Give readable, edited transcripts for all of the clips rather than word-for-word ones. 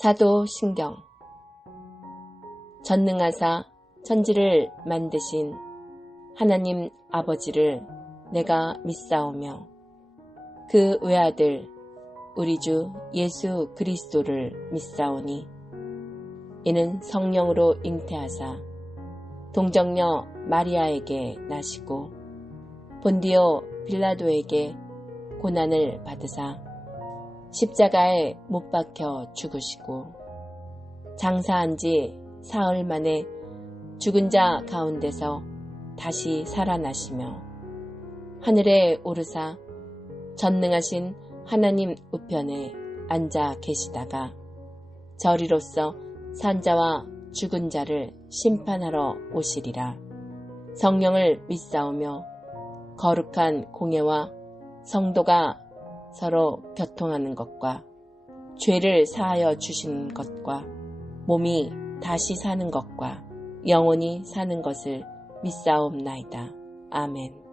사도신경. 전능하사 천지를 만드신 하나님 아버지를 내가 믿사오며 그 외아들 우리 주 예수 그리스도를 믿사오니 이는 성령으로 잉태하사 동정녀 마리아에게 나시고 본디오 빌라도에게 고난을 받으사 십자가에 못 박혀 죽으시고 장사한 지 사흘 만에 죽은 자 가운데서 다시 살아나시며 하늘에 오르사 전능하신 하나님 우편에 앉아 계시다가 저리로서 산자와 죽은 자를 심판하러 오시리라. 성령을 믿사오며 거룩한 공예와 성도가 서로 교통하는 것과 죄를 사하여 주신 것과 몸이 다시 사는 것과 영원히 사는 것을 믿사옵나이다. 아멘.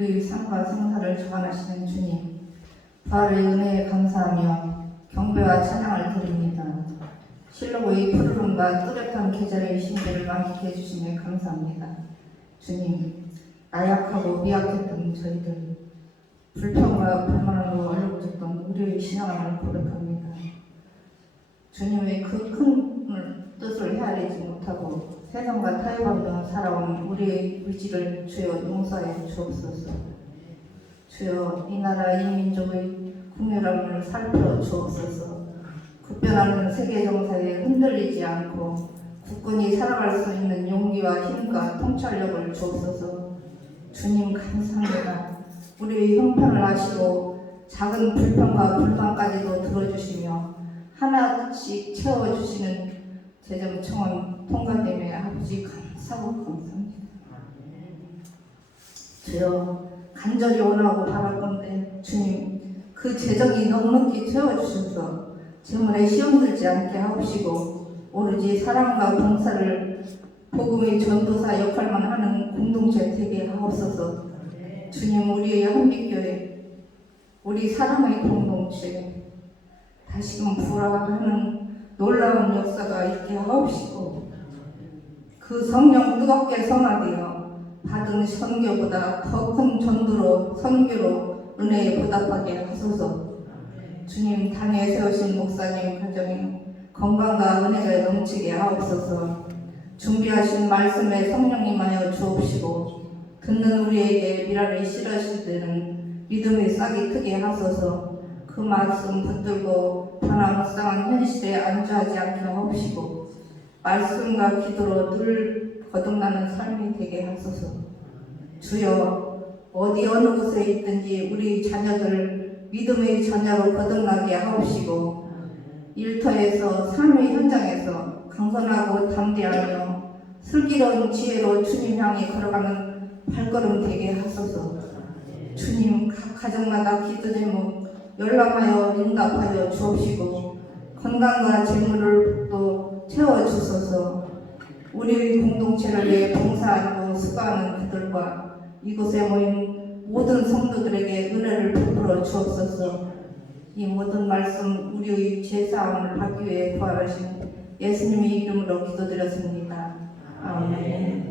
우리 삶과 생사를 주관하시는 주님, 부활의 은혜에 감사하며 경배와 찬양을 드립니다. 실로의 푸르름과 뚜렷한 계절의 신비를 만끽해 주시며 감사합니다. 주님, 나약하고 미약했던 저희들, 불평과 불만으로 얼룩졌던 우리의 신앙을 고백합니다. 주님의 그 큰 뜻을 헤아리지 못하고 세상과 타협하며 살아온 우리의 의지를 주여 용서해 주옵소서. 주여 이 나라 이 민족의 국률함을 살펴 주옵소서. 급변하는 세계 정세에 흔들리지 않고 굳건히 살아갈 수 있는 용기와 힘과 통찰력을 주옵소서. 주님 감사합니다. 우리의 형편을 아시고 작은 불평과 불만까지도 들어주시며 하나씩 채워주시는 재정청원 통과됨에 아버지 감사하고 감사합니다. 주여 간절히 원하고 바랄건대 주님 그 재정이 넉넉히 채워주셔서 재물에 시험들지 않게 하옵시고 오로지 사랑과 봉사를 복음의 전도사 역할만 하는 공동체 되게 하옵소서. 주님 우리의 한빛교회 우리 사랑의 공동체 다시금 부활하는 놀라운 역사가 있게 하옵시고 그 성령 뜨겁게 성화되어 받은 선교보다 더 큰 전도로 선교로 은혜에 보답하게 하소서. 주님 당에 세우신 목사님 가정에 건강과 은혜가 넘치게 하옵소서. 준비하신 말씀에 성령님하여 주옵시고 듣는 우리에게 미랄을 실으실 때는 믿음의 싹이 크게 하소서. 그 말씀 붙들고 변화무쌍한 현실에 안주하지 않게 하옵시고 말씀과 기도로 늘 거듭나는 삶이 되게 하소서. 주여 어디 어느 곳에 있든지 우리 자녀들 믿음의 자녀로 거듭나게 하옵시고 일터에서 삶의 현장에서 강건하고 담대하며 슬기로운 지혜로 주님 향해 걸어가는 발걸음 되게 하소서. 주님 각 가정마다 기도 제목 연락하여 응답하여 주옵시고 건강과 재물을 또 채워주소서. 우리의 공동체를 위해 봉사하고 수고하는 그들과 이곳에 모인 모든 성도들에게 은혜를 베풀어 주옵소서. 이 모든 말씀 우리의 죄사함을 받기 위해 부활하신 예수님의 이름으로 기도드렸습니다. 아멘.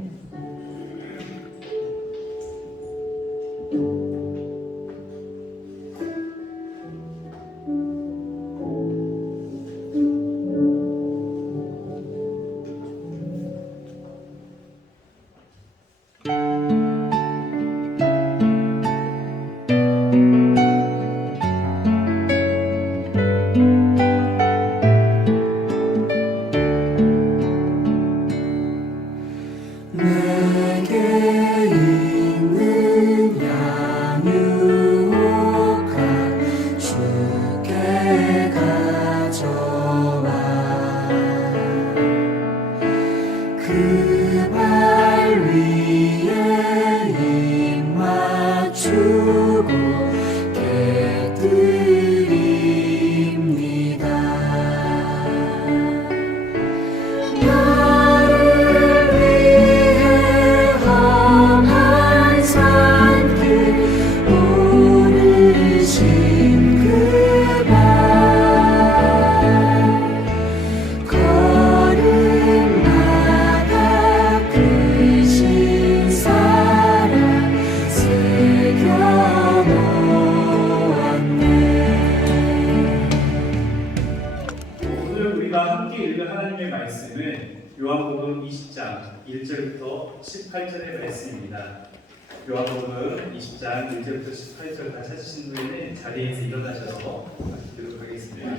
요한복음 20장 1절부터 18절의 말씀입니다. 요한복음 20장 1절부터 18절 다 찾으신 후에는 자리에서 일어나셔서 읽도록 하겠습니다.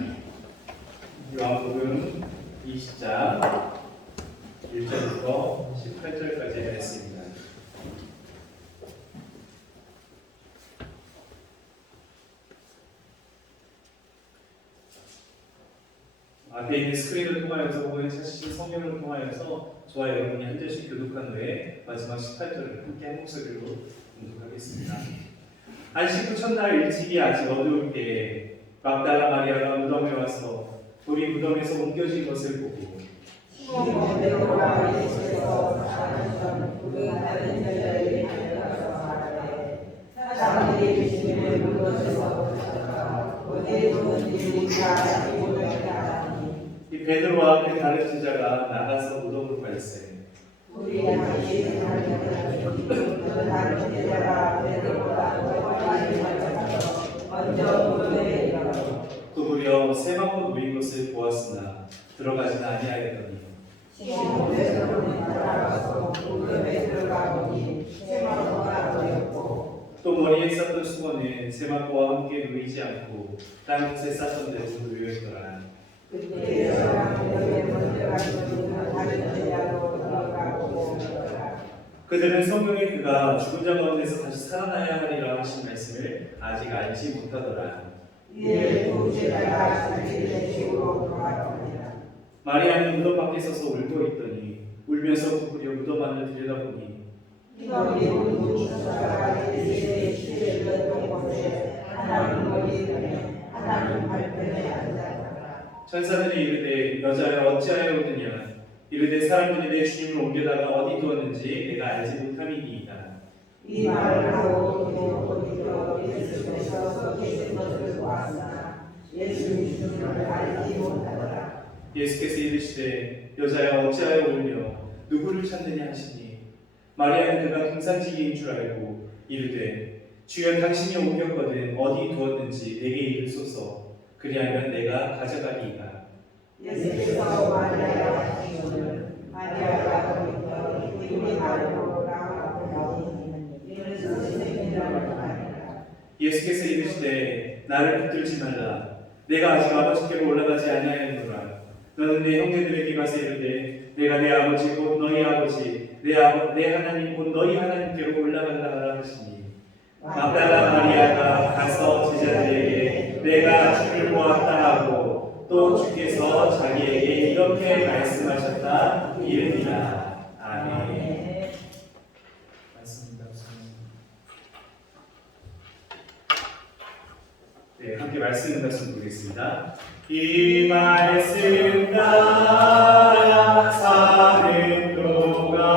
요한복음 20장 1절부터 18절까지의 말씀입니다. 앞에 있는 스크린을 통하여서 혹은 찾으신 성경을 통하여서 저와 여러분이 한 절씩 교독한 후에 마지막 18절을 함께 한 목소리로 공독하겠습니다. 안식 후 첫날 일찍이 아직 어두울 때에 막달라 마리아가 무덤에 와서 돌이 무덤에서 옮겨진 것을 보고 이 베드로와 그 다른 제자가 나가서 무덤으로 갈새 구부려 세마포 놓인 것을 보았으나 들어가지는 아니하였더니 또 머리에 썼던 수건은 세마포와 함께 놓이지 않고 딴 곳에 쌌던 대로 놓여있더라. 그들은 성경에 그가 죽은 자 가운데서 다시 살아나야 하리라 하신 말씀을 아직 알지 못하더라. 마리아는 무덤 밖에 서서 울고 있더니 울면서 구부려 무덤 안을 들여다보니 천사들이 이르되 여자여 어찌하여 오느냐 이르되 사람들이 내 주님을 옮겨다가 어디 두었는지 내가 알지 못함이니이다. 이 말을 하고 예수께서 서 계신 것을 보았으나 예수님 주님을 알지 못하더라. 예수께서 이르시되 여자여 어찌하여 울며 누구를 찾느냐 하시니 마리아는 그가 금산지기인 줄 알고 이르되 주여 당신이 옮겼거든 어디 두었는지 내게 이르소서 그리하면 내가 가져가리이다. 예수께서 마리아와 하시기를 마리아가 보이더니 우리 마리아가 보이니 이는 선생님이라고 하니라. 예수께서 이르시되 나를 붙들지 말라 내가 아직 아버지께로 올라가지 아니하였노라. 너는 내 형제들에게 가서 이르되 내가 내 아버지 곧 너희 아버지 내 하나님 곧 너희 하나님께로 올라간다 하라 하시니 막달라 마리아가 가서 제자들에게 내가 주를 보았다 하고 또 주께서 자기에게 이렇게 말씀하셨다 이르니라. 아멘. 맞습니다. 네, 함께 말씀 보겠습니다. 이 말씀 따라 사는 동안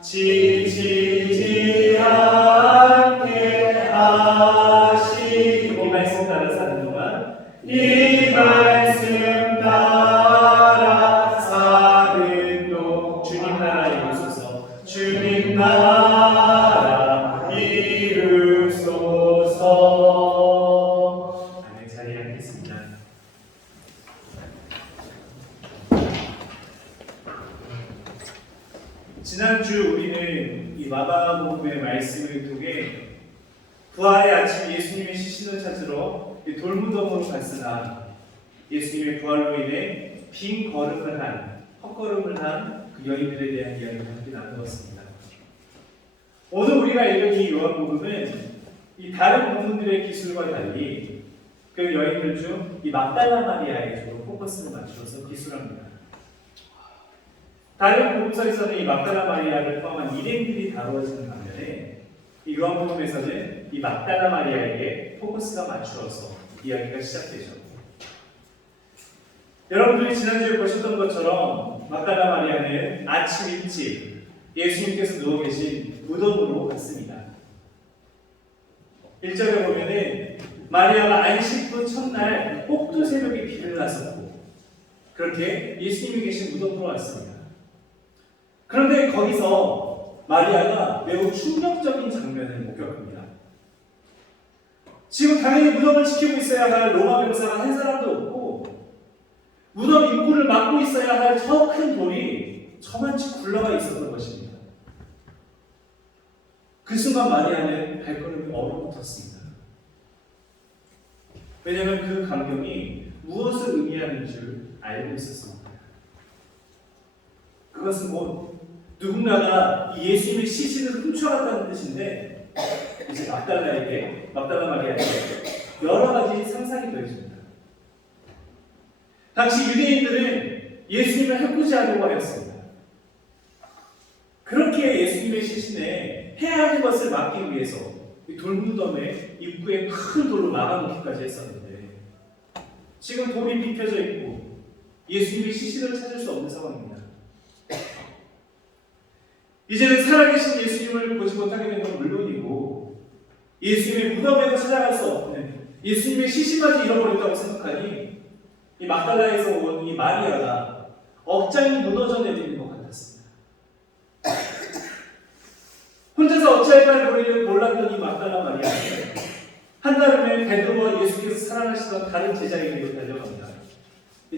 지치지 않게 하시고 이 말씀 따라 사는 동안 이 말씀 따라 사는 동안 주님 나라 이루소서 주님 나라 이루소서. 아멘. 자리에 앉겠습니다. 지난주 우리는 이 마가복음의 말씀을 통해 부활의 아침 예수님의 시신을 찾으러 돌무덤으로 갔으나 예수님의 부활로 인해 빈 걸음을 한 헛걸음을 한 그 여인들에 대한 이야기를 함께 나누었습니다. 오늘 우리가 읽은 이 요한복음은 이 다른 복음들의 기술과 달리 그 여인들 중 이 막달라 마리아에 주로 포커스를 맞추어서 기술합니다. 다른 복음서에서는 이 막달라 마리아를 포함한 일행들이 다루어지는 반면에 이 요한복음에서는 이 막달라 마리아에게 포커스가 맞추어서 이야기가 시작되죠. 여러분들이 지난주에 보셨던 것처럼 막달라 마리아는 아침 일찍 예수님께서 누워 계신 무덤으로 갔습니다. 1절에 보면은 마리아가 안식 후 첫날 꼭두 새벽에 비를 나섰고 그렇게 예수님이 계신 무덤으로 왔습니다. 그런데 거기서 마리아가 매우 충격적인 장면을 목격합니다. 지금 당연히 무덤을 지키고 있어야 할 로마 병사가 한 사람도 없고 무덤 입구를 막고 있어야 할 저 큰 돌이 저만치 굴러가 있었던 것입니다. 그 순간 마리아는 발걸음이 얼어붙었습니다. 왜냐하면 그 광경이 무엇을 의미하는 줄 알고 있었습니다. 그것은 누군가가 예수님의 시신을 훔쳐갔다는 뜻인데 이제 막달라 마리아에게 여러 가지 상상이 더해집니다. 당시 유대인들은 예수님을 해코지 하려고 하였습니다. 그렇게 예수님의 시신에 해야 하는 것을 막기 위해서 이 돌무덤의 입구에 큰 돌로 막아놓기까지 했었는데 지금 돌이 비켜져 있고 예수님의 시신을 찾을 수 없는 상황입니다. 이제는 살아계신 예수님을 보지 못하게 된 건 물론이고 예수님의 무덤에도 찾아갈 수 없는 예수님의 시신까지 잃어버렸다고 생각하니 이 막달라에서 온 이 마리아가 억장이 무너져 내리는 것 같았습니다. 고백하던 이 막달라 마리아는 한달음에 베드로와 예수께서 사랑하시던 다른 제자에게로 달려갑니다.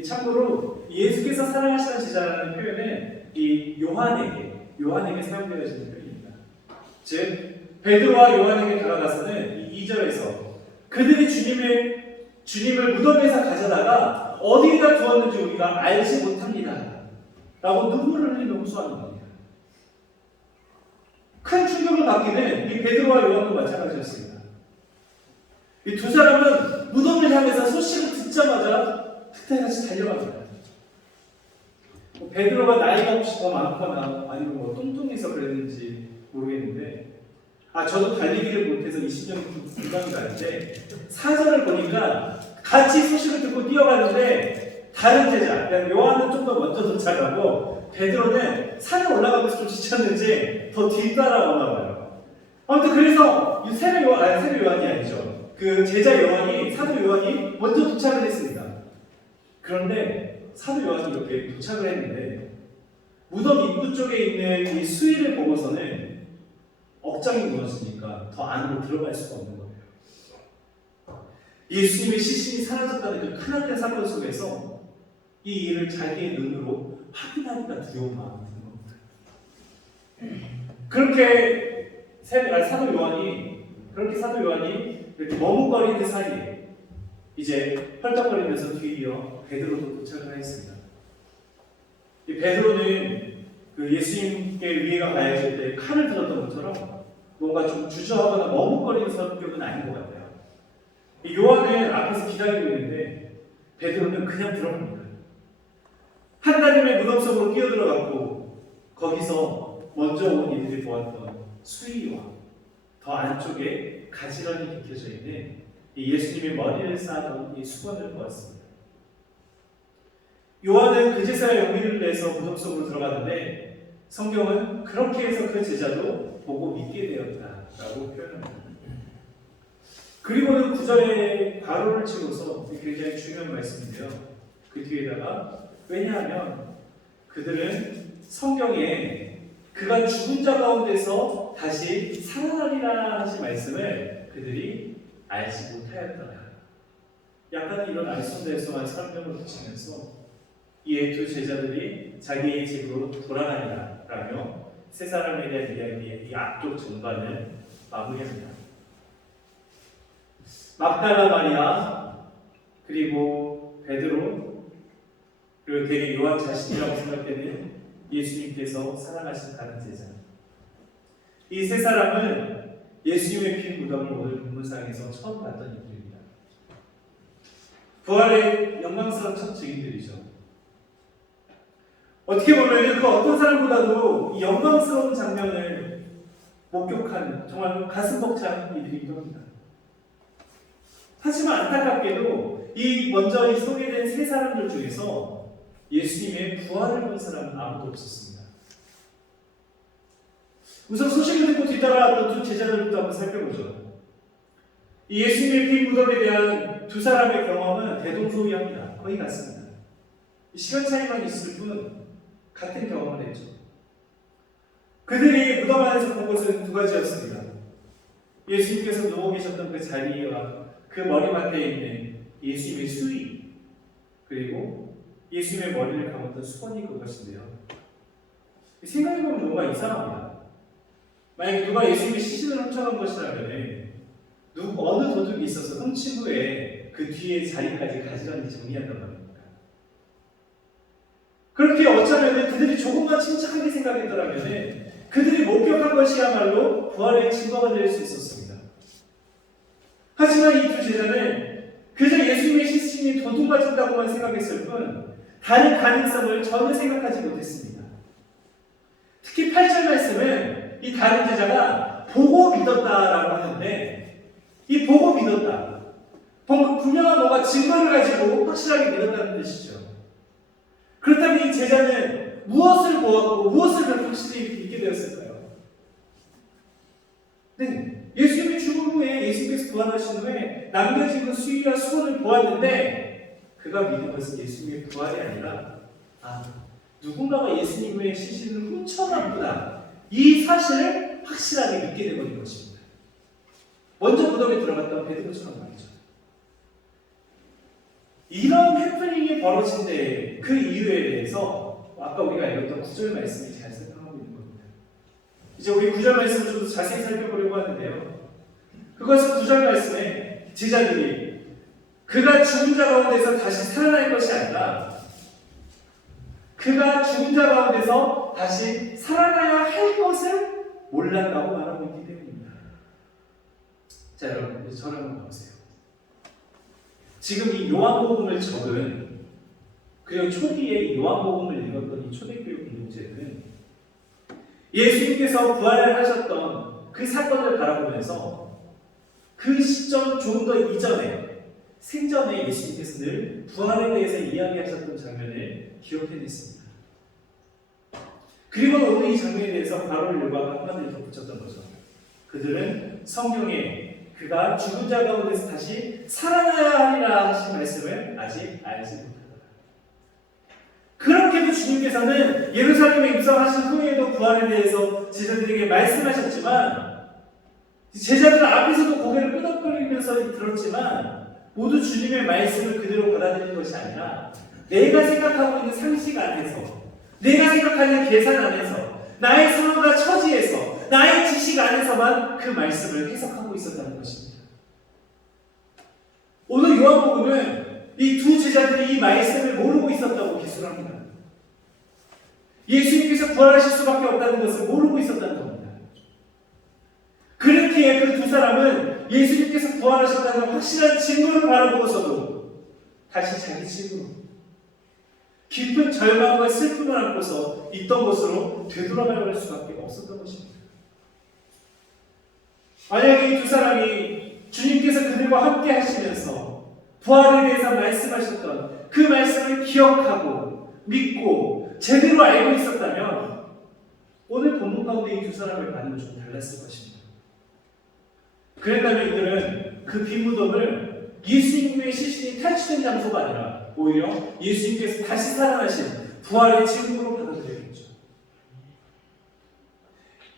참고로 예수께서 사랑하시던 제자라는 표현은 이 요한에게 사용되어지는 표현입니다. 즉 베드로와 요한에게 다가가서는 이 2절에서 그들이 주님을 무덤에서 가져다가 어디에다 두었는지 우리가 알지 못합니다 라고 눈물을 흘리며 호소하는 겁니다. 큰 충격을 받기는 이 베드로와 요한도 마찬가지였습니다. 이 두 사람은 무덤을 향해서 소식을 듣자마자 그때같이 달려갑니다. 베드로가 나이가 혹시 더 많거나 아니면 뭐 뚱뚱해서 그랬는지 모르겠는데 저도 달리기를 못해서 20년 부담이 가는데 사전을 보니까 같이 소식을 듣고 뛰어가는데 다른 제자, 요한은 좀 더 먼저 도착하고 베드로는 산에 올라가면서 좀 지쳤는지 더 뒤따라오나 봐요. 아무튼 그래서 이 세례 요한이 아니죠. 그 제자 요한이, 사도 요한이 먼저 도착을 했습니다. 그런데 사도 요한이 이렇게 도착을 했는데 무덤 입구 쪽에 있는 이 수위를 보고서는 억장이 무너지니까 더 안으로 들어갈 수가 없는 거예요. 예수님의 시신이 사라졌다는 그 크나큰 사건 속에서 이 일을 자기의 눈으로 확인하기가 두려운 마음이 든 겁니다. 그렇게 사도 요한이 이렇게 머뭇거리는 사이에 이제 헐떡거리면서 뒤이어 베드로도 도착을 했습니다. 이 베드로는 그 예수님께 위해가 가해질 때 칼을 들었던 것처럼 뭔가 좀 주저하거나 머뭇거리는 성격은 아닌 것 같아요. 이 요한은 앞에서 기다리고 있는데 베드로는 그냥 들어갑니다. 한달음에 무덤 속으로 뛰어들어갔고 거기서 먼저 온 이들이 보았던 수위와 더 안쪽에 가지런히 비켜져 있는 이 예수님의 머리를 쌓아둔 이 수건을 보았습니다. 요한은 그제서야 용기를 내서 무덤 속으로 들어갔는데 성경은 그렇게 해서 그 제자도 보고 믿게 되었다라고 표현합니다. 그리고는 9절에 가로를 치고서 굉장히 중요한 말씀인데요. 그 뒤에다가 왜냐하면 그들은 성경에 그가 죽은 자 가운데서 다시 살아나리라 하신 말씀을 그들이 알지 못하였더라. 약간 이런 알순대에서만 설명을 붙이면서 이에 두 제자들이 자기의 집으로 돌아가니라 라며 세 사람에 대한 이야기의 이 앞쪽 전반을 마무리합니다. 막달라 마리아 그리고 베드로 그리고 대개 요한 자신이라고 생각되는 예수님께서 사랑하신 다른 제자 이 세 사람은 예수님의 빈 무덤을 오늘 본문상에서 처음 봤던 이들입니다. 부활의 영광스러운 첫 증인들이죠. 어떻게 보면 그 어떤 사람보다도 이 영광스러운 장면을 목격하는 정말 가슴 벅찬 이들이기도 합니다. 하지만 안타깝게도 먼저 소개된 세 사람들 중에서 예수님의 부활을 본 사람은 아무도 없었습니다. 우선 소식을 듣고 뒤따라왔던 두 제자들부터 한번 살펴보죠. 이 예수님의 빈 무덤에 대한 두 사람의 경험은 대동소이합니다. 거의 같습니다. 시간 차이만 있을 뿐 같은 경험을 했죠. 그들이 무덤 안에서 본 것은 두 가지였습니다. 예수님께서 누워 계셨던 그 자리와 그 머리맡에 있는 예수님의 수의 그리고 예수님의 머리를 감았던 수건이 그것인데요. 생각해보면 뭔가 이상합니다. 만약에 누가 예수님의 시신을 훔쳐간 것이라면 어느 도둑이 있어서 훔친 후에 그 뒤에 자리까지 가지런히 정리한단 말입니다. 그렇게 어쩌면 그들이 조금만 침착하게 생각했더라면 그들이 목격한 것이야말로 부활의 증거가 될 수 있었습니다. 하지만 이 두 제자는 그저 예수님의 시신이 도둑 맞은다고만 생각했을 뿐 다른 가능성을 전혀 생각하지 못했습니다. 특히 8절 말씀은 이 다른 제자가 보고 믿었다라고 하는데 이 보고 믿었다. 분명한 뭔가 증거를 가지고 확실하게 믿었다는 뜻이죠. 그렇다면 이 제자는 무엇을 보았고 무엇을 그렇게 확실히 믿게 되었을까요? 네, 예수님이 죽은 후에 예수님께서 부활하신 후에 남겨진 그 수위와 수건을 보았는데 그가 믿은 것은 예수님의 부활이 아니라 누군가가 예수님의 시신을 훔쳐갔구나 이 사실을 확실하게 믿게 된 것입니다. 먼저 무덤에 들어갔던 베드로처럼 말이죠. 이런 해프닝이 벌어진 때 그 이유에 대해서 아까 우리가 읽었던 9절 말씀이 잘 설명하고 있는 겁니다. 이제 우리 9절 말씀을 좀 더 자세히 살펴보려고 하는데요. 그것은 9절 말씀에 제자들이 그가 죽은 자 가운데서 다시 살아날 것이 아니라 그가 죽은 자 가운데서 다시 살아나야 할 것을 몰랐다고 말하고 있기 때문입니다. 자, 여러분, 이제 저를 한번 보세요. 지금 이 요한복음을 적은, 그리고 초기에 이 요한복음을 읽었던 이 초대교육 공동체는 예수님께서 부활을 하셨던 그 사건을 바라보면서 그 시점 조금 더 이전에, 생전에 예수님께서 늘 부활에 대해서 이야기하셨던 장면을 기억해냈습니다. 그리고 오늘 이 장면에 대해서 바로를 요구하고 한마디를 덧붙였던 거죠. 그들은 성경에 그가 죽은 자 가운데서 다시 살아나야 하리라 하신 말씀을 아직 알지 못하더라. 그렇게도 주님께서는 예루살렘에 입성하신 후에도 부활에 대해서 제자들에게 말씀하셨지만 제자들 앞에서도 고개를 끄덕거리면서 들었지만 모두 주님의 말씀을 그대로 받아들이는 것이 아니라 내가 생각하고 있는 상식 안에서, 내가 생각하는 계산 안에서, 나의 상황과 처지에서, 나의 지식 안에서만 그 말씀을 해석하고 있었다는 것입니다. 오늘 요한복음은 이 두 제자들이 이 말씀을 모르고 있었다고 기술합니다. 예수님께서 부활하실 수밖에 없다는 것을 모르고 있었다는 겁니다. 그렇기에 그 두 사람은 예수님께서 부활하셨다는 확실한 증거를 바라보고서도 다시 자기 집으로 깊은 절망과 슬픔을 안고서 있던 것으로 되돌아갈 수밖에 없었던 것입니다. 만약에 이 두 사람이 주님께서 그들과 함께 하시면서 부활에 대해서 말씀하셨던 그 말씀을 기억하고 믿고 제대로 알고 있었다면 오늘 본문 가운데 이 두 사람의 반응은 좀 달랐을 것입니다. 그랬다면 이들은 그 빈 무덤을 예수님의 시신이 탈취된 장소가 아니라 오히려 예수님께서 다시 살아나신 부활의 증거로 받아들였겠죠.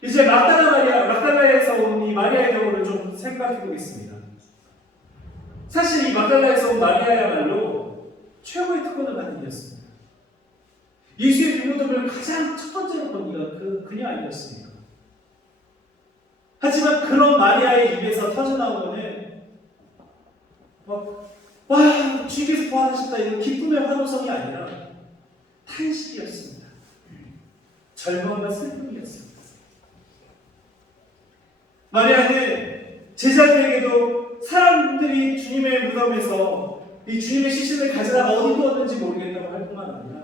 이제 막달라에서 온 이 마리아의 경우를 좀 생각해 보겠습니다. 사실 이 막달라에서 온 마리아야말로 최고의 특권을 받은 이였습니다. 예수의 빈무덤을 가장 첫 번째로 본 이가 그녀 아니었습니까? 하지만 그런 마리아의 입에서 터져나온 거는 와, 주님께서 부활하셨다 이런 기쁨의 환호성이 아니라 탄식이었습니다. 절망과 슬픔이었습니다. 마리아는 제자들에게도 사람들이 주님의 무덤에서 이 주님의 시신을 가져다가 어디 두었는지 모르겠다고 할 뿐만 아니라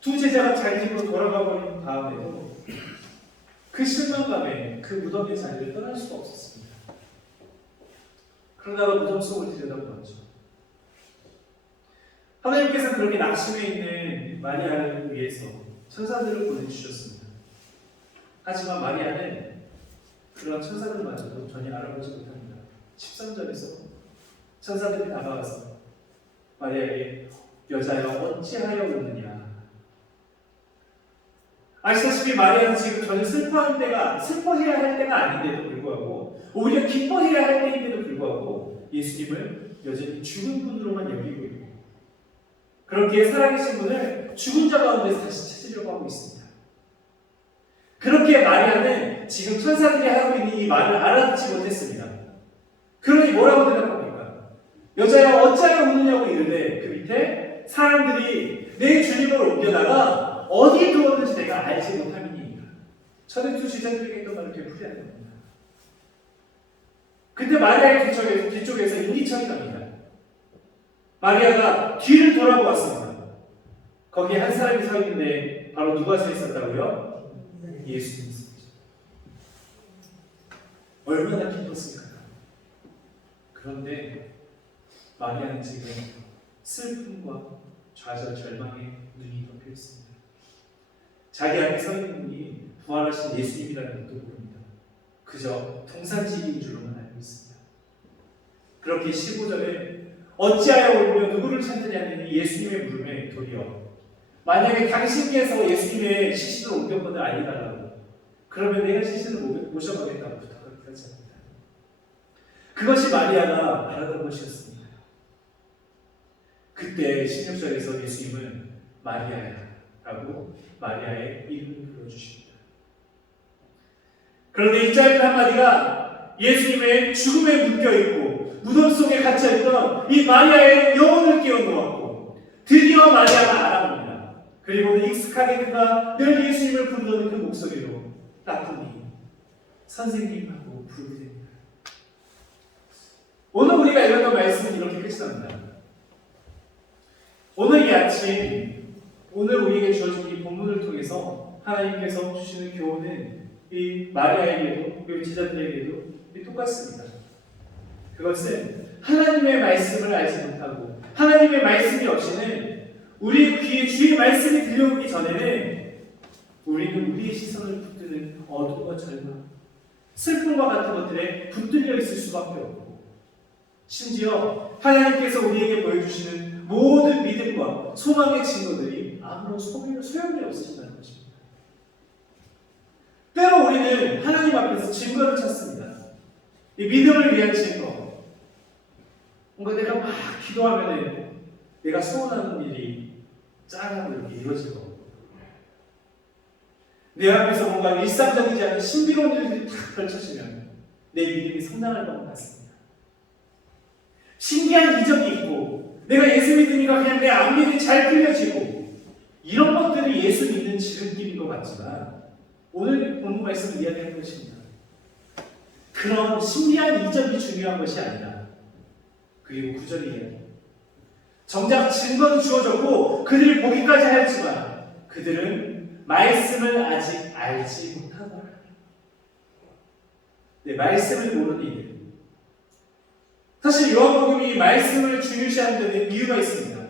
두 제자가 자기 집으로 돌아가 버린 다음에도 그 실망감에 그 무덤의 자리를 떠날 수가 없었습니다. 그러다가 무덤 속을 들여다보았죠. 하나님께서 그렇게 낙심해 있는 마리아를 위해서 천사들을 보내주셨습니다. 하지만 마리아는 그런 천사들마저도 전혀 알아보지 못합니다. 13절에서 천사들이 다가와서 마리아에게 여자여 어찌하여 웃느냐. 아시다시피 마리아는 지금 전혀 슬퍼해야 할 때가 아닌데도 불구하고 오히려 기뻐해야 할 때인데도 불구하고 예수님을 여전히 죽은 분으로만 여기고 있고 그렇게 살아계신 분을 죽은 자 가운데서 다시 찾으려고 하고 있습니다. 그렇게 마리아는 지금 천사들이 하고 있는 이 말을 알아듣지 못했습니다. 그러니 뭐라고 대답합니까? 여자야 어찌하여 우느냐고 이르되 그 밑에 사람들이 내 주님을 옮겨다가 어디에 두었는지 내가 알지 못함이니이다. 전에 두 제자들에게 했던 말을 되풀이하는 겁니다. 그때 마리아의 뒤쪽에서 인기척이 납니다. 마리아가 뒤를 돌아보았습니다. 거기에 한 사람이 서 있는데 바로 누가 서 있었다고요? 예수님이 서 있었죠. 얼마나 기뻤을까요? 그런데 마리아는 지금 슬픔과 좌절, 절망에 눈이 덮여 있습니다. 자기 앞에 서 있는 분이 부활하신 예수님이라는 것도 모릅니다. 그저 통산지기인 줄로만 알고 있습니다. 그렇게 15절에 어찌하여 울며 누구를 찾느냐는 이 예수님의 물음에 도리어 만약에 당신께서 예수님의 시신을 옮겼거든 알려달라고 그러면 내가 시신을 모셔가겠다고 부탁을 하지 않습니다. 그것이 마리아가 말하던 것이었습니다. 그때 16절에서 예수님은 마리아야라고 마리아의 이름을 불러주십니다. 그런데 이 짧은 한마디가 예수님의 죽음에 묶여있고 무덤 속에 갇혀있던 이 마리아의 영혼을 깨워놓았고 드디어 마리아가 알아봅니다. 그리고 익숙하게 그가 늘 예수님을 부르던 그 목소리로 따뜻히 선생님하고 부르게 됩니다. 오늘 우리가 읽었던 말씀은 이렇게 끝이 납니다. 오늘 이 아침, 오늘 우리에게 주어진 이 본문을 통해서 하나님께서 주시는 교훈은 이 마리아에게도 그리고 제자들에게도 똑같습니다. 그것은 하나님의 말씀을 알지 못하고 하나님의 말씀이 없이는 우리 귀에 주의 말씀이 들려오기 전에는 우리는 우리의 시선을 붙드는 어둠과 절망, 슬픔과 같은 것들에 붙들려 있을 수밖에 없고 심지어 하나님께서 우리에게 보여주시는 모든 믿음과 소망의 증거들이 아무런 소용이 없으신다는 것입니다. 때로 우리는 하나님 앞에서 증거를 찾습니다. 이 믿음을 위한 증거. 뭔가 내가 막 기도하면 내가 소원하는 일이 짠하고 이렇게 이루어질 거고 내 앞에서 뭔가 일상적이지 않은 신비로운 일들이 탁 펼쳐지면 내 믿음이 성장할 것 같습니다. 신기한 이적이 있고 내가 예수 믿으니까 그냥 내 앞일이 잘 풀려지고 이런 것들이 예수 믿는 지름길인 것 같지만 오늘 본문 말씀을 이야기하는 것입니다. 그런 신비한 이적이 중요한 것이 아니라 그리고 구절이 이야기 정작 증거는 주어졌고 그들이 보기까지 하였지만 그들은 말씀을 아직 알지 못하더라. 네, 말씀을 모르는 이들. 사실 요한복음이 말씀을 중요시하는 데는 이유가 있습니다.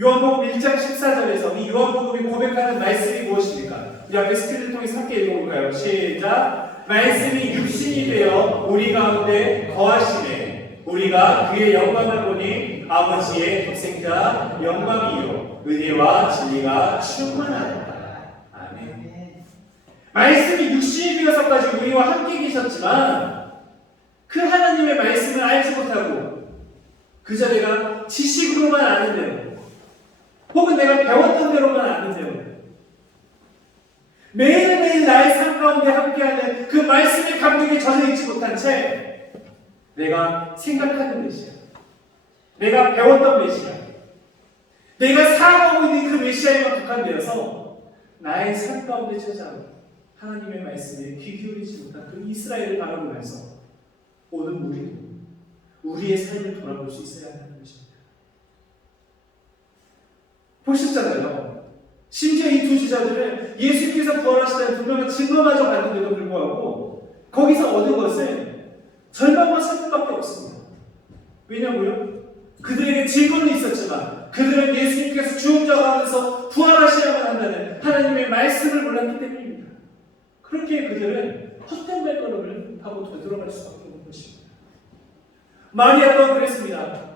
요한복음 1장 14절에서 이 요한복음이 고백하는 말씀이 무엇입니까? 우리 앞에 스크린을 통해서 함께 읽어볼까요? 시작! 말씀이 육신이 되어 우리 가운데 거하시네 우리가 그의 영광을 보니 아버지의 독생자 영광이요 은혜와 진리가 충만하다. 아멘. 말씀이 육신이 되어서까지 우리와 함께 계셨지만 그 하나님의 말씀을 알지 못하고 그저 내가 지식으로만 아는 대로 혹은 내가 배웠던 대로만 아는 대로 매일매일 나의 삶 가운데 함께하는 그 말씀의 감격에 젖어 있지 못한 채 내가 생각하는 메시아, 내가 배웠던 메시아, 내가 살아가고 있는 그 메시아에만 국한되어서 나의 삶 가운데 찾아온 하나님의 말씀에 귀 기울이지 못한 그 이스라엘을 바라보면서 오늘 우리도 우리의 삶을 돌아볼 수 있어야 하는 것입니다. 보셨잖아요. 심지어 이 두 제자들은 예수님께서 부활하시다는 분명한 증거마저 받는데도 불구하고 거기서 얻은 것은 절망과 슬픔밖에 없습니다. 왜냐고요? 그들에게 증거는 있었지만 그들은 예수님께서 죽은 자 가운데서 부활하셔야만 한다는 하나님의 말씀을 몰랐기 때문입니다. 그렇게 그들은 헛된 발걸음을 하고 되돌아갈 수밖에 없는 것입니다. 마리아 또한 그랬습니다.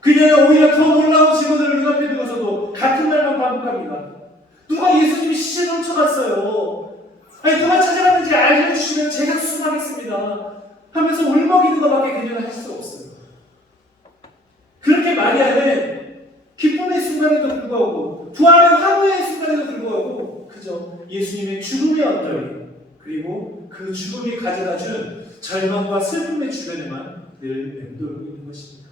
그녀는 오히려 더 놀라운 증거들을 눈앞에 두고서도 같은 말만 반복합니다. 누가 예수님이 시신을 훔쳐갔어요. 아니 누가 찾아갔는지 알려주시면 제가 수습하겠습니다. 하면서 울먹이는 것밖에 그녀는 할 수 없어요. 그렇게 마리아는 기쁨의 순간에도 불구하고 부활의 환호의 순간에도 불구하고 그저 예수님의 죽음의 언저리 그리고 그 죽음이 가져다준 절망과 슬픔의 주변에만 늘 맴돌고 있는 것입니다.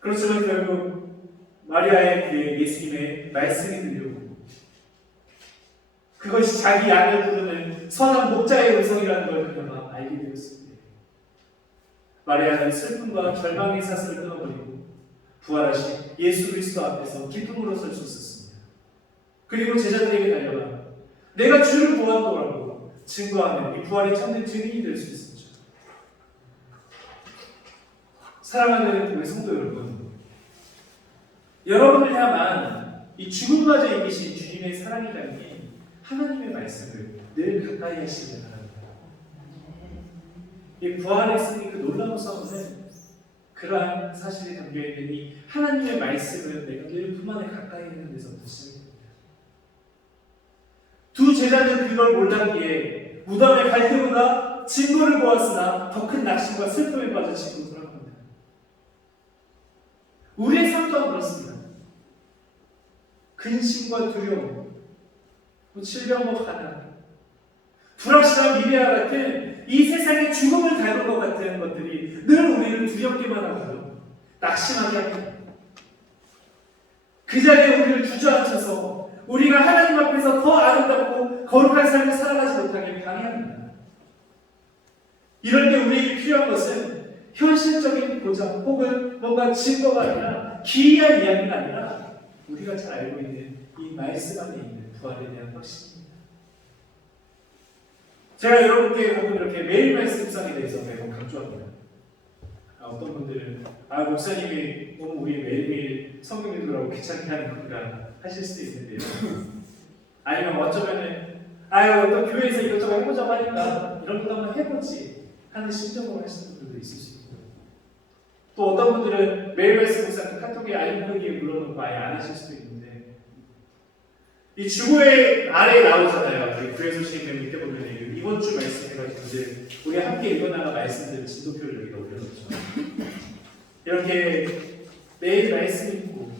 그렇지만 결국 마리아의 귀에 예수님의 말씀이 들려오고 그것이 자기 양을 부르는 선한 목자의 음성이라는 걸 그녀가 알게 되었습니다. 마리아는 슬픔과 절망의 사슬을 끊어버리고 부활하신 예수 그리스도 앞에서 기쁨으로 설 수 있었습니다. 그리고 제자들에게 달려가 내가 주를 보았노라고 증거하는 이 부활의 참된 증인이 될 수 있었죠. 사랑하는 우리 성도 여러분, 여러분을 향한 이 죽음마저 이기신 주님의 사랑이 담긴 하나님의 말씀을 늘 가까이 하시길 바랍니다. 이 부활의 승리 그 놀라운 싸움은 그러한 사실에 담겨있는 이 하나님의 말씀을 내가 늘 품 안에 가까이 있는 데서부터 시작됩니다. 두 제자는 그걸 몰랐기에 무덤에 갈 때보다 증거를 보았으나 더 큰 낙심과 슬픔에 빠져 집으로 돌아갑니다. 우리의 삶 또한 그렇습니다. 근심과 두려움, 질병과 가난, 불확실한 미래와 같은 이 세상의 죽음을 닮은 것 같은 것들이 늘 우리를 두렵게만 하고요, 낙심하게 합니다. 그 자리에 우리를 주저앉혀서 우리가 하나님 앞에서 더 아름답고 거룩한 삶을 살아가지 못하게 방해합니다. 이럴 때 우리에게 필요한 것은 현실적인 보장 혹은 뭔가 증거가 아니라 기이한 이야기가 아니라 우리가 잘 알고 있는 이 말씀 안에 있는 부활에 대한 확신입니다. 제가 여러분께 혹은 이렇게 매일 말씀 묵상에 대해서 매번 강조합니다. 어떤 분들은 목사님이 너무 우리 매일매일 성경 읽으라고 귀찮게 하는 건가 하실 수도 있는데요. 아니면 어쩌면은 또 교회에서 이것저것 해보자고 하니까 이런 것 한번 해보지 하는 심정으로 하시는 분들도 있을 수 있고, 또 어떤 분들은 매일 말씀 묵상 카톡에 알림 끄기에 눌러놓고 아예 안 하실 수도 있는데, 이 주보에 아래에 나오잖아요. 우리 구해 소식에 밑에 보면 이번 주 말씀 해가지고 이제 우리 함께 읽어나가 말씀들 진도표를 여기다 올려놓죠. 이렇게 매일 말씀 읽고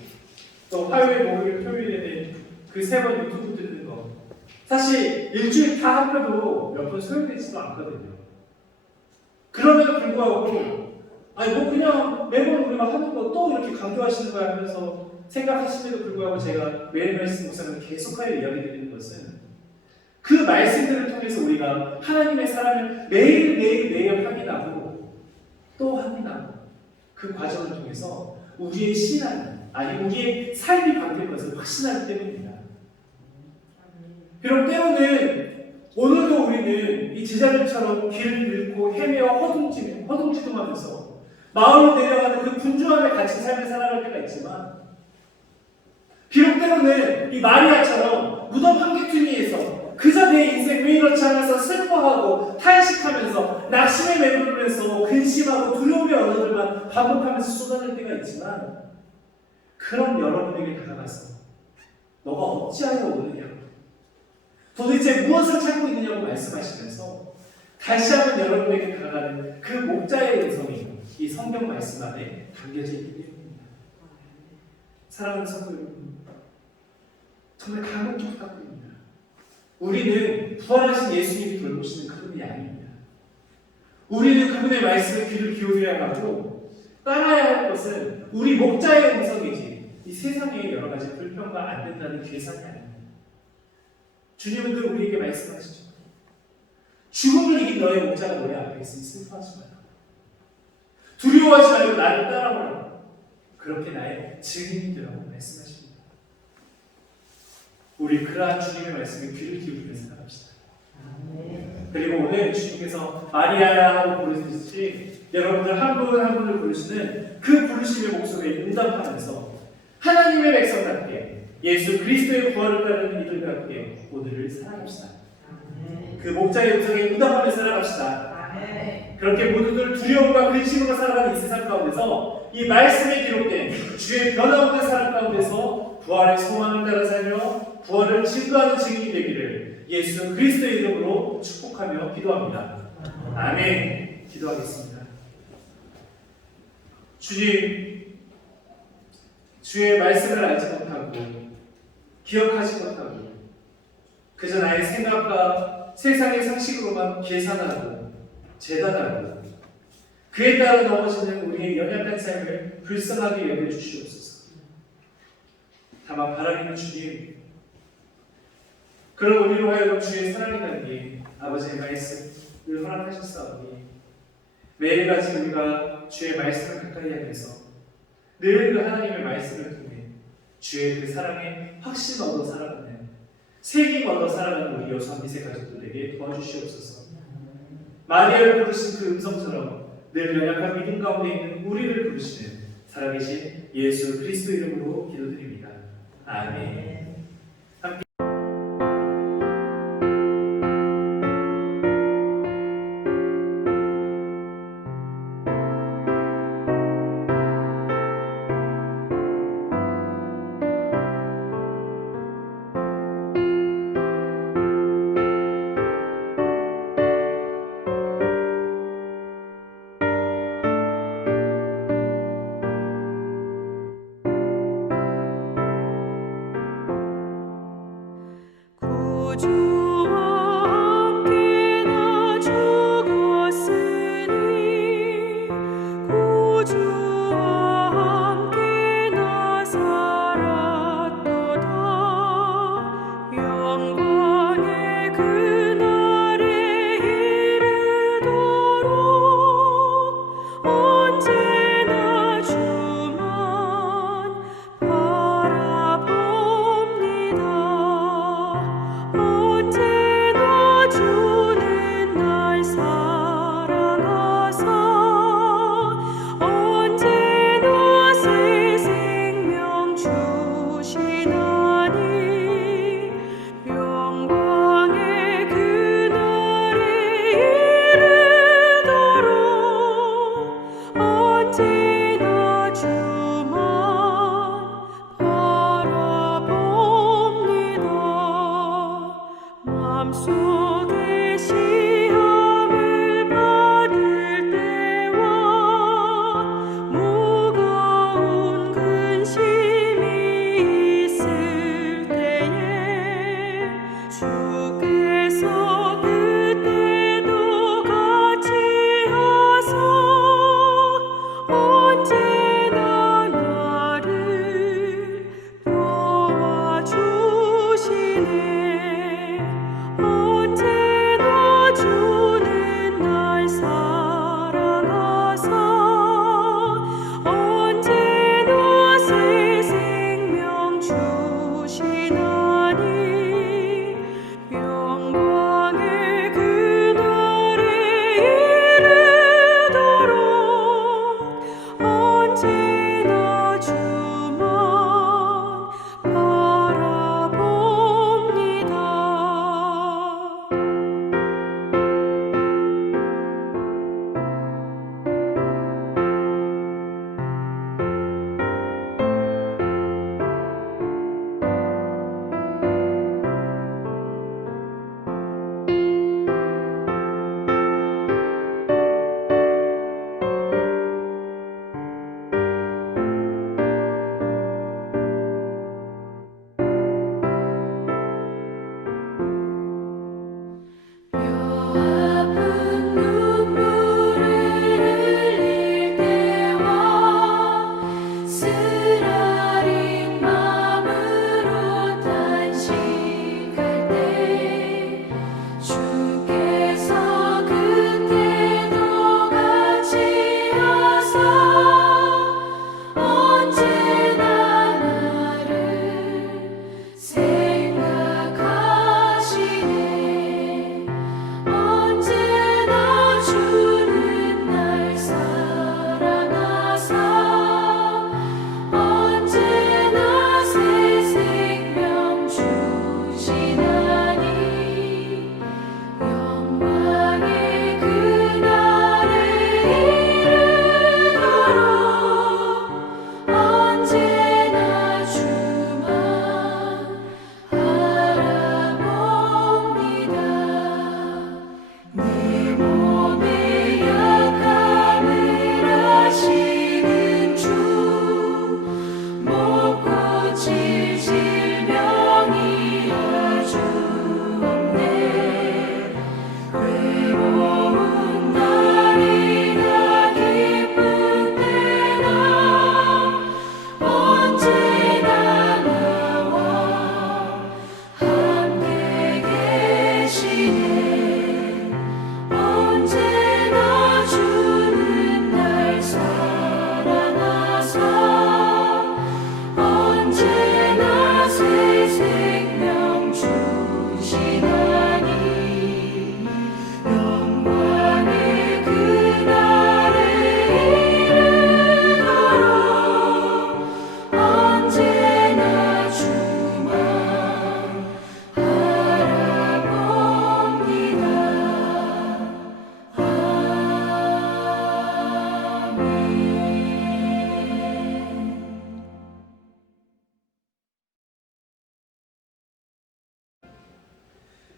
또 화요일, 목요일, 토요일에는 그 3번 유튜브 듣는 거, 사실 일주일 다 합쳐도 몇 번 소용되지도 않거든요. 그럼에도 불구하고 그냥 매번 우리가 하는 거 또 이렇게 강조하시는 거야 하면서 생각하심에도 불구하고 제가 매일 말씀 묵상을 계속하여 이야기 드리는 것은 그 말씀들을 통해서 우리가 하나님의 사랑을 매일 확인하고 또 확인하고 그 과정을 통해서 우리의 신앙, 우리의 삶이 바뀔 것을 확신하기 때문입니다. 비록 때로는 오늘도 우리는 이 제자들처럼 길을 잃고 헤매어 허둥지둥하면서 마을로 내려가는 그 분주함에 갇힌 삶을 살아갈 때가 있지만, 비록 때로는 이 마리아처럼 무덤 한귀퉁이에서 그저 내 인생 왜 이렇지 않아서 슬퍼하고 탄식하면서 낙심에 매몰면서 근심하고 두려움의 언어들만 반복하면서 쏟아낼 때가 있지만, 그런 여러분에게 다가가서 너가 어찌하여 오느냐, 도대체 무엇을 찾고 있느냐고 말씀하시면서 다시 한번 여러분에게 다가가는 그 목자의 음성이 이 성경 말씀 안에 담겨져 있기 때문입니다. 사랑하는 성도 여러분, 정말 간곡히 부탁드립니다. 우리는 부활하신 예수님이 돌보시는 그분이 아닙니다. 우리는 그분의 말씀에 귀를 기울여야 하고 따라야 할 것은 우리 목자의 음성이지 이 세상의 여러 가지 불평과 안 된다는 계산이 아닙니다. 주님은 늘 우리에게 말씀하시죠. 죽음을 이긴 너의 목자가 너의 앞에 있으니 슬퍼하지 마라. 두려워하지 말고 나를 따라오라. 그렇게 나의 증인이 되라고 말씀하십니다. 우리 그러한 주님의 말씀에 귀를 기울이며 살아갑시다. 그리고 오늘 주님께서 마리아야 하고 부르듯이 여러분들 한 분 한 분을 부르시는 그 부르심의 목소리에 응답하면서 하나님의 백성답게 예수 그리스도의 부활을 따르는 이들답게 오늘을 살아갑시다. 그 목자의 음성에 응답하며 살아갑시다. 그렇게 모두들 두려움과 근심으로 살아가는 이 세상 가운데서 이 말씀에 기록된 주의 변화없는 삶 가운데서 부활의 소망을 따라 살며 부활을 증거하는 증인이 되기를 예수 그리스도의 이름으로 축복하며 기도합니다. 아멘. 기도하겠습니다. 주님, 주의 말씀을 알지 못하고 기억하지 못하고 그저 나의 생각과 세상의 상식으로만 계산하고 재단하고 그에 따라 넘어지는 우리의 연약한 삶을 불쌍하게 여겨주시옵소서. 다만 바라기는 주님, 그런 우리로 하여금 주의 사랑이라는 아버지의 말씀을 허락하셨사오니 매일같이 우리가 주의 말씀을 가까이 하면서 늘 그 하나님의 말씀을 통해 주의 그 사랑에 확신 얻어 살아가는 책임 얻어 살아가는 우리 여수 한미세 가족들에게 도와주시옵소서. 마리아를 부르신 그 음성처럼 늘 연약한 믿음 가운데 있는 우리를 부르시는 살아계신 예수 그리스도 이름으로 기도드립니다. 아멘.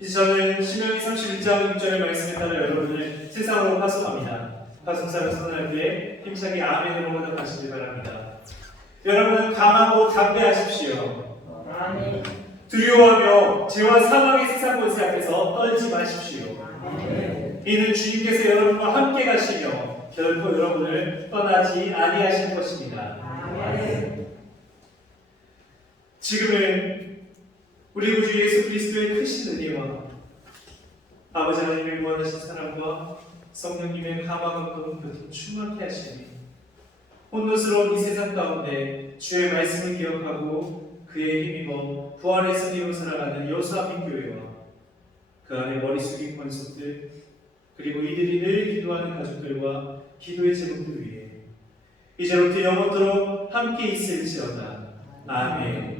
이제 저는 신명기 31장 6절의 말씀에 따라 여러분을 세상으로 파송합니다. 파송사를 선언할 때 힘차게 아멘으로 대답하시기 바랍니다. 여러분은 강하고 담대하십시오. 아멘. 두려워하며 죄와 사망의 세상 권세 앞에서 떨지 마십시오. 이는 주님께서 여러분과 함께 가시며 결코 여러분을 떠나지 아니하실 것입니다. 아멘. 지금은 우리 구주 예수 그리스도의 크신 은혜와 아버지 하나님의 무한하신 사랑과 성령님의 감화가 교통 충만케 하시니 혼돈스러운 이 세상 가운데 주의 말씀을 기억하고 그에 힘입어 부활의 승리로 살아가는 여수아민교회와 그 안에 머리 숙인 권속들 그리고 이들이 늘 기도하는 가족들과 기도의 제목들 위해 이제부터 영원토록 함께 있을지어다. 아멘.